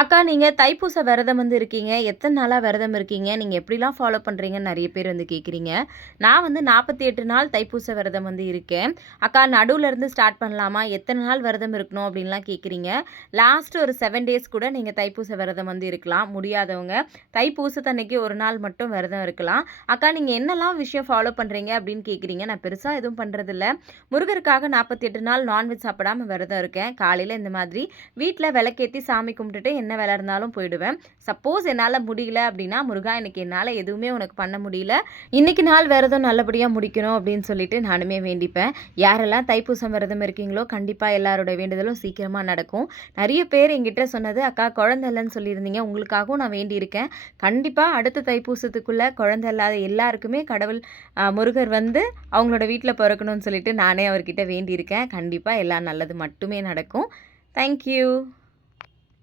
அக்கா நீங்கள் தைப்பூச விரதம் வந்து இருக்கீங்க. எத்தனை நாளாக விரதம் இருக்கீங்க? நீங்கள் எப்படிலாம் ஃபாலோ பண்ணுறீங்கன்னு நிறைய பேர் வந்து கேட்குறீங்க. நான் வந்து நாற்பத்தி எட்டு நாள் தைப்பூச விரதம் வந்து இருக்கேன். அக்கா நடுவுலேருந்து ஸ்டார்ட் பண்ணலாமா? எத்தனை நாள் விரதம் இருக்கணும்? அப்படின்லாம் கேட்குறீங்க. லாஸ்ட் ஒரு செவன் டேஸ் கூட நீங்கள் தைப்பூச விரதம் வந்து இருக்கலாம். முடியாதவங்க தைப்பூசத்தன்னைக்கு ஒரு நாள் மட்டும் விரதம் இருக்கலாம். அக்கா நீங்கள் என்னெல்லாம் விஷயம் ஃபாலோ பண்ணுறீங்க அப்படின்னு கேட்குறீங்க. நான் பெருசாக எதுவும் பண்ணுறதில்ல முருகருக்காக நாற்பத்தி எட்டு நாள் நான்வெஜ் சாப்பிடாம விரதம் இருக்கேன். காலையில் இந்த மாதிரி வீட்டில் விளக்கேற்றி சாமி கும்பிட்டுட்டு என்ன வேலை இருந்தாலும் போயிடுவேன். சப்போஸ் என்னால் முடியல அப்படின்னா முருகா இன்னைக்கு என்னால் எதுவுமே உனக்கு பண்ண முடியல. இன்னைக்கு நாள் விரதம் நல்லபடியாக முடிக்கணும் அப்படின்னு சொல்லிட்டு நானுமே வேண்டிப்பேன். யாரெல்லாம் தைப்பூசம் விரதம் இருக்கீங்களோ கண்டிப்பாக எல்லாரோட வேண்டுதலும் சீக்கிரமாக நடக்கும். நிறைய பேர் எங்கிட்ட சொன்னது அக்கா குழந்தை இல்லைன்னு சொல்லியிருந்தீங்க. உங்களுக்காகவும் நான் வேண்டியிருக்கேன். கண்டிப்பாக அடுத்த தைப்பூசத்துக்குள்ளே குழந்தை இல்லாத எல்லாருக்குமே கடவுள் முருகர் வந்து அவங்களோட வீட்டில் பிறக்கணும்னு சொல்லிட்டு நானே அவர்கிட்ட வேண்டியிருக்கேன். கண்டிப்பாக எல்லாம் நல்லது மட்டுமே நடக்கும். தேங்க்யூ